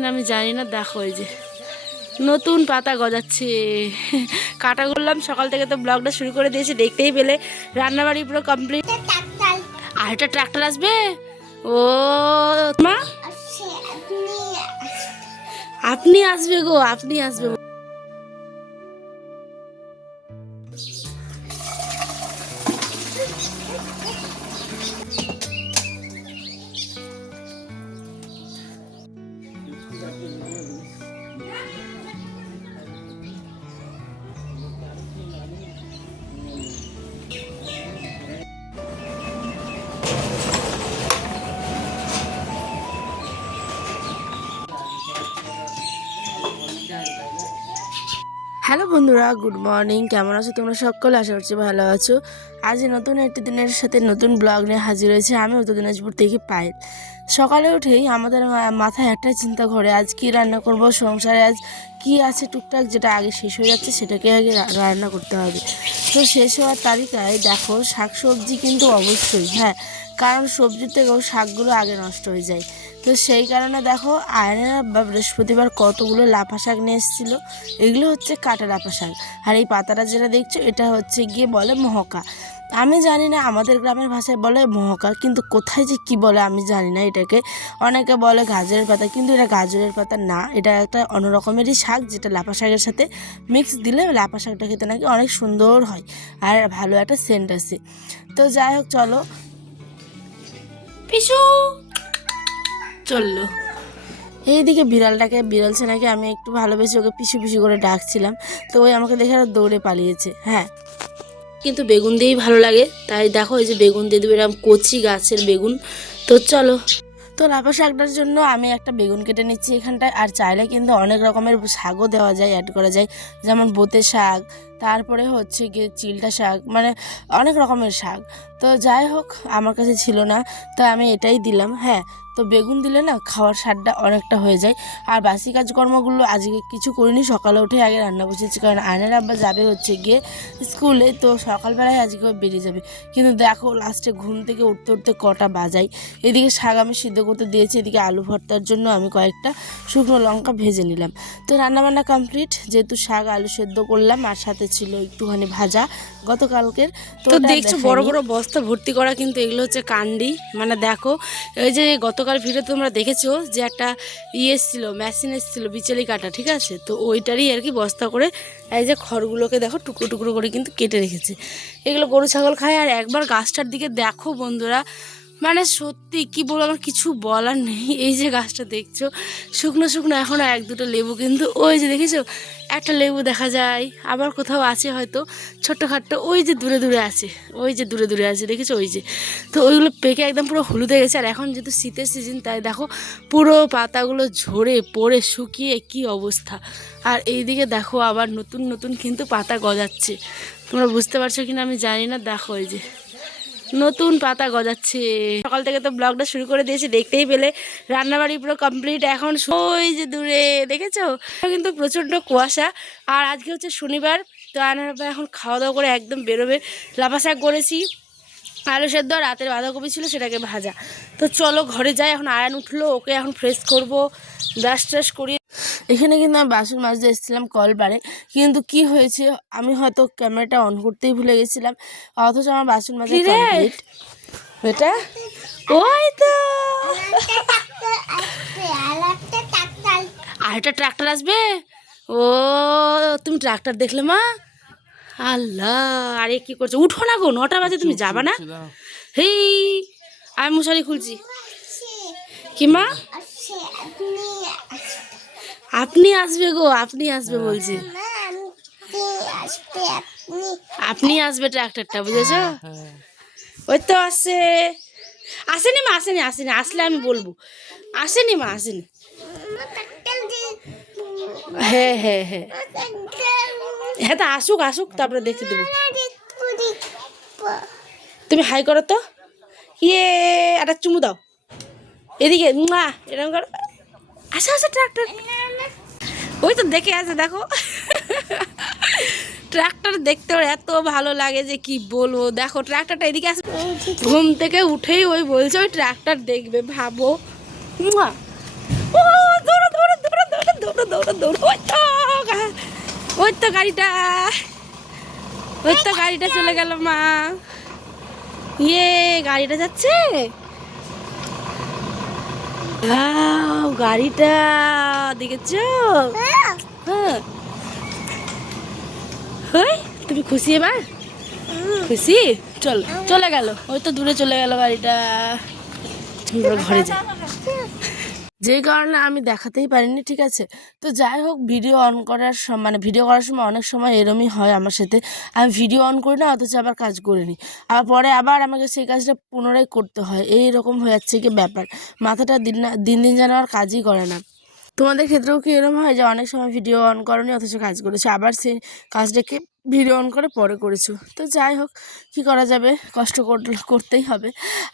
কিনা আমি জানি না। দেখো এই যে নতুন পাতা গজাচ্ছে। কাটা করলাম সকাল থেকে, তো ব্লগটা শুরু করে দিয়েছি, দেখতেই পেলে। রান্নাবাড়ি পুরো কমপ্লিট। আর একটা ট্রাক্টর আসবে। ও মা, আপনি আসবে গো, আপনি আসবে। হ্যালো বন্ধুরা, গুড মর্নিং। কেমন আছো তোমরা সকলে? আশা করছি ভালো আছো। আজ নতুন একটি দিনের সাথে নতুন ব্লগ নিয়ে হাজির হয়েছে আমি, উত্তর দিনাজপুর থেকে পায়েল। সকালে উঠেই আমাদের মাথায় একটা চিন্তা ঘরে, আজ কি রান্না করব, সংসারে আজ কি আছে টুকটাক যেটা আগে শেষ হয়ে যাচ্ছে সেটাকে আগে রান্না করতে হবে। তো শেষ হওয়ার তালিকায় দেখো শাক সবজি কিন্তু অবশ্যই, হ্যাঁ, কারণ সবজির থেকেও শাকগুলো আগে নষ্ট হয়ে যায়। তো সেই কারণে দেখো আয়নের বা বৃহস্পতিবার কতগুলো লাফা শাক নিয়ে এসেছিলো। এগুলো হচ্ছে কাটা লাফা শাক। আর এই পাতাটা যেটা দেখছো এটা হচ্ছে গিয়ে বলে মহকা। আমি জানি না, আমাদের গ্রামের ভাষায় বলে মহকা, কিন্তু কোথায় যে কি বলে আমি জানি না এটাকে। অনেকে বলে গাজরের পাতা, কিন্তু এটা গাজরের পাতা না, এটা একটা অন্য রকমেরই শাক, যেটা লাফা শাকের সাথে মিক্স দিলে লাফা শাকটা খেতে নাকি অনেক সুন্দর হয় আর ভালো একটা সেন্ট আছে। তো যাই হোক, চলো পিছু চললো। এইদিকে বিড়ালটাকে, বিড়াল নাকি আমি একটু ভালোবেসে ওকে পিছু পিছু করে ডাকছিলাম, তো ওই আমাকে দেখে আরো দৌড়ে পালিয়েছে। হ্যাঁ, কিন্তু বেগুন দিয়েই ভালো লাগে, তাই দেখো এই যে বেগুন দিয়ে দেবো, এরকম কচি গাছের বেগুন। তো চলো, তো লাফা শাকটার জন্য আমি একটা বেগুন কেটে নিচ্ছি এখানটায়। আর চাইলে কিন্তু অনেক রকমের শাকও দেওয়া যায়, অ্যাড করা যায়, যেমন বোতে শাক, তারপরে হচ্ছে গিয়ে চিলটা শাক, মানে অনেক রকমের শাক। তো যাই হোক, আমার কাছে ছিল না, তো আমি এটাই দিলাম। হ্যাঁ, তো বেগুন দিলে না খাওয়ার স্বাদটা অনেকটা হয়ে যায়। আর বাসি কাজকর্মগুলো আজকে কিছু করিনি, সকালে উঠে আগে রান্না বসেছি, কারণ আয়নের আব্বা যাবে হচ্ছে গিয়ে স্কুলে, তো সকালবেলায় আজকে বেরিয়ে যাবে। কিন্তু দেখো লাস্টে ঘুম থেকে উঠতে উঠতে কটা বাজাই। এদিকে শাক আমি সিদ্ধ করতে দিয়েছি, এদিকে আলু ভর্তার জন্য আমি কয়েকটা শুকনো লঙ্কা ভেজে নিলাম। তো রান্নাবান্না কমপ্লিট, যেহেতু শাক আলু সেদ্ধ করলাম, আর সাথে ছিল একটুখানি ভাজা গতকালকের। তো দেখছো বড় বড় বস্তা ভর্তি করা, কিন্তু এগুলো হচ্ছে কান্ডি। মানে দেখো, ওই যে গতকাল ভিডিও তোমরা দেখেছো যে একটা এসেছিলো, মেশিন এসেছিলো বিচেলি কাটা, ঠিক আছে, তো ওইটারই আর কি বস্তা করে এই যে খড়গুলোকে দেখো টুকরো টুকরো করে কিন্তু কেটে রেখেছে। এগুলো গরু ছাগল খায়। আর একবার গাছটার দিকে দেখো বন্ধুরা, মানে সত্যি কি বলবো, আমার কিছু বলার নেই। এই যে গাছটা দেখছো শুকনো শুকনো, এখনও এক দুটো লেবু, কিন্তু ওই যে দেখেছো একটা লেবু দেখা যায়, আবার কোথাও আছে হয়তো ছোট্টখাট্টো, ওই যে দূরে দূরে আছে, ওই যে দূরে দূরে আছে, দেখেছো ওই যে। তো ওইগুলো পেকে একদম পুরো হলুদ হয়ে গেছে। আর এখন যেহেতু শীতের সিজন, তাই দেখো পুরো পাতাগুলো ঝরে পড়ে শুকিয়ে কি অবস্থা। আর এইদিকে দেখো আবার নতুন নতুন কিন্তু পাতা গজাচ্ছে। তোমরা বুঝতে পারছো কিনা আমি জানি না। দেখো এই যে নতুন পাতা গজাচ্ছে। সকাল থেকে তো ব্লগটা শুরু করে দিয়েছি, দেখতেই পেলে। রান্নাবাড়ি পুরো কমপ্লিট। এখন ওই যে দূরে দেখেছো কিন্তু প্রচণ্ড কুয়াশা। আর আজকে হচ্ছে শনিবার, তো এখন খাওয়া দাওয়া করে একদম বেরোবে। লাফা শাক করেছি, আলু সেদ্ধ, রাতের বাঁধাকপি ছিল সেটাকে ভাজা। তো চলো ঘরে যাই, এখন আয়ন উঠলো, ওকে এখন ফ্রেশ করবো, ব্রাশ ট্রাশ করিয়ে। এখানে কিন্তু আমি বাসন মাজতে এসেছিলাম কলপারে, কিন্তু কি হয়েছে আমি হয়তো ক্যামেরাটা অন করতেই ভুলে গেছিলাম, অথচ আমার বাসন মাজা কমপ্লিট। এটা ওই তো আরেকটা ট্রাক্টর আসবে। ও তুমি ট্রাক্টর দেখলে মা? আল্লাহ, আরে কি করছো? উঠো না গো, 9টা বাজে, তুমি যাবা না? হেই, আমি মশারি খুলছি। কি মা? আপনি আসবে গো, আপনি আসবে বলছি। আপনি আসবে ট্রাক্টরটা, বুঝেছো? ওই তো আসছে। আসেনি মা, আসেনি, আসেনি, আসলে আমি বলবো। আসেনি মা, আসেনি। হ্যাঁ হ্যাঁ হ্যাঁ হ্যাঁ, তা আসুক আসুক, তারপরে দেখতে দেবো। তুমি হাই করো তো, ইয়ে একটা চুমু দাও এদিকে, এরকম করো। আসো আসো ট্রাক্টর, ওই তো দেখে আছে দেখো। ট্রাক্টর দেখতে ওর এত ভালো লাগে যে কি বলবো। দেখো ট্রাক্টরটা এদিকে আসে, ঘুম থেকে উঠেই ওই বলছে ওই ট্রাক্টর দেখবে, ভাবো। ও দৌড়ো দৌড়ো দৌড়ো দৌড়ো। ওই তো গাড়িটা চলে গেল মা। গাড়িটা যাচ্ছে। গাড়িটা দেখেছো? হ্যাঁ, তুমি খুশি এবার? খুশি? চলে গেল, ওই তো দূরে চলে গেল গাড়িটা। ঘরে যাই, যে কারণে আমি দেখাতেই পারিনি, ঠিক আছে। তো যাই হোক, ভিডিও অন করার মানে ভিডিও করার সময় অনেক সময় এরমই হয় আমার সাথে। আমি ভিডিও অন করি না, অথচ আবার কাজ করে নিই, আবার পরে আবার আমাকে সেই কাজটা পুনরায় করতে হয়। এইরকম হয়ে যাচ্ছে কি ব্যাপার, মাথাটা দিন দিন যেন আর কাজই করে না। তোমাদের ক্ষেত্রেও কি এরকম হয় যে অনেক সময় ভিডিও অন করনি অথচ কাজ করেছো, আবার সেই কাজটাকে ভিডিও অন করে পরে করেছো? তো যাই হোক, কি করা যাবে, কষ্ট করতেই হবে।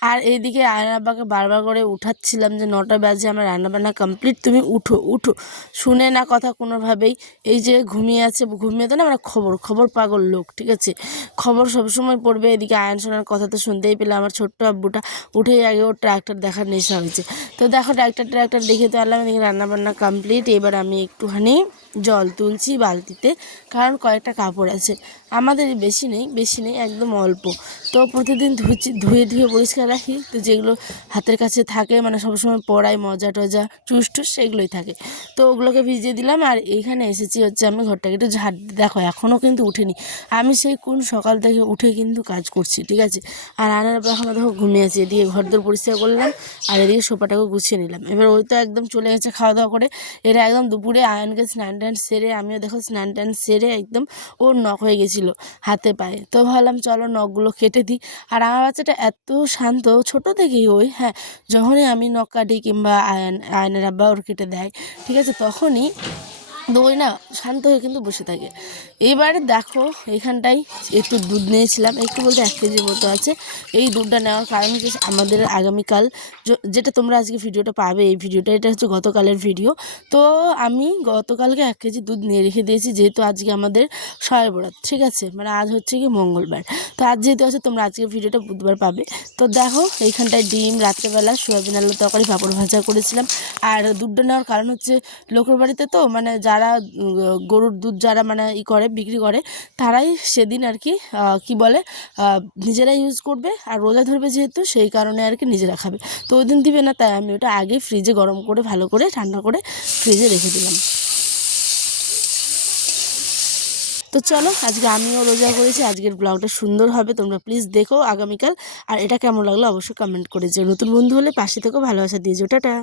আর এইদিকে আয়ন আব্বাকে বারবার করে উঠাচ্ছিলাম যে 9টা বাজে, আমার রান্নাবান্না কমপ্লিট, তুমি উঠো উঠো। শুনে না কথা কোনোভাবেই। এই যে ঘুমিয়ে আছে, ঘুমিয়ে তো না, মানে খবর পাগল লোক, ঠিক আছে। খবর সবসময় পড়বে। এদিকে আয়ন শোনার কথা তো শুনতেই পেলে আমার ছোট্ট আব্বুটা। উঠেই আগে ওর ট্রাক্টর দেখার নেশা হয়েছে। তো দেখো, ট্রাক্টর দেখে তো আনলাম। এদিকে রান্নাবান্না কমপ্লিট। এবার আমি একটুখানি জল তুলছি বালতিতে, কারণ কয়েকটা কাপড় আছে আমাদের, বেশি নেই একদম অল্প। তো প্রতিদিন ধুয়ে পরিষ্কার রাখি। তো যেগুলো হাতের কাছে থাকে, মানে সবসময় পরাই, মজা টজা টুস সেগুলোই থাকে। তো ওগুলোকে ভিজিয়ে দিলাম। আর এইখানে এসেছি হচ্ছে আমি ঘরটাকে একটু ঝাড়। দেখো এখনও কিন্তু উঠিনি, আমি সেই কোন সকাল থেকে উঠে কিন্তু কাজ করছি, ঠিক আছে। আর আনার এখনও দেখো ঘুমিয়ে আছে। এদিকে ঘরদোর পরিষ্কার করলাম, আর এদিকে সোফাটাকে গুছিয়ে নিলাম। এবার ওই তো একদম চলে গেছে খাওয়া দাওয়া করে। এরা একদম দুপুরে আয়নকে স্নান টান সেরে, আমিও দেখো স্নান টান সেরে, একদম ওর নখ হয়ে গেছিলো হাতে পায়ে। তো ভাবলাম চলো নখগুলো কেটে দিই। আর আমার বাচ্চাটা এত শান্ত, ছোটো থেকেই ওই, হ্যাঁ, যখনই আমি নখ কাটি কিংবা আয়নের আব্বা ওর কেটে দেয়, ঠিক আছে, তখনই দই না শান্ত হয়ে কিন্তু বসে থাকে। এবারে দেখো এইখানটায় একটু দুধ নিয়েছিলাম, একটু বলতে 1 কেজির মতো আছে। এই দুধটা নেওয়ার কারণ হচ্ছে আমাদের আগামীকাল, যেটা তোমরা আজকে ভিডিওটা পাবে, এই ভিডিওটা, এটা হচ্ছে গতকালের ভিডিও। তো আমি গতকালকে 1 কেজি দুধ নিয়ে রেখে দিয়েছি, যেহেতু আজকে আমাদের শয়ে বরাত, ঠিক আছে, মানে আজ হচ্ছে কি মঙ্গলবার। তো আজ যেহেতু আছে, তোমরা আজকে ভিডিওটা বুধবার পাবে। তো দেখো এইখানটায় ডিম, রাত্রেবেলা সোয়াবিন আলু তরকারি, পাঁপড় ভাজা করেছিলাম। আর দুধটা নেওয়ার কারণ হচ্ছে লোকের বাড়িতে তো, মানে যারা গরুর দুধ যারা মানে বিক্রি করে, তারাই সেদিন আর কি কি বলে, নিজেরা ইউজ করবে। আর রোজা ধরবে যেহেতু, সেই কারণে আর কি নিজেরা খাবে। তো ওই দিন দিবে না, তাই আমি ওটা আগে ফ্রিজে গরম করে ভালো করে ঠান্ডা করে ফ্রিজে রেখে দিলাম। তো চলো, আজকে আমিও রোজা করেছি। আজকের ব্লগটা সুন্দর হবে, তোমরা প্লিজ দেখো আগামীকাল। আর এটা কেমন লাগলো অবশ্যই কমেন্ট করে যেও। নতুন বন্ধু হলে পাশে থেকেও ভালোবাসা দিয়ে যেও। টাটা।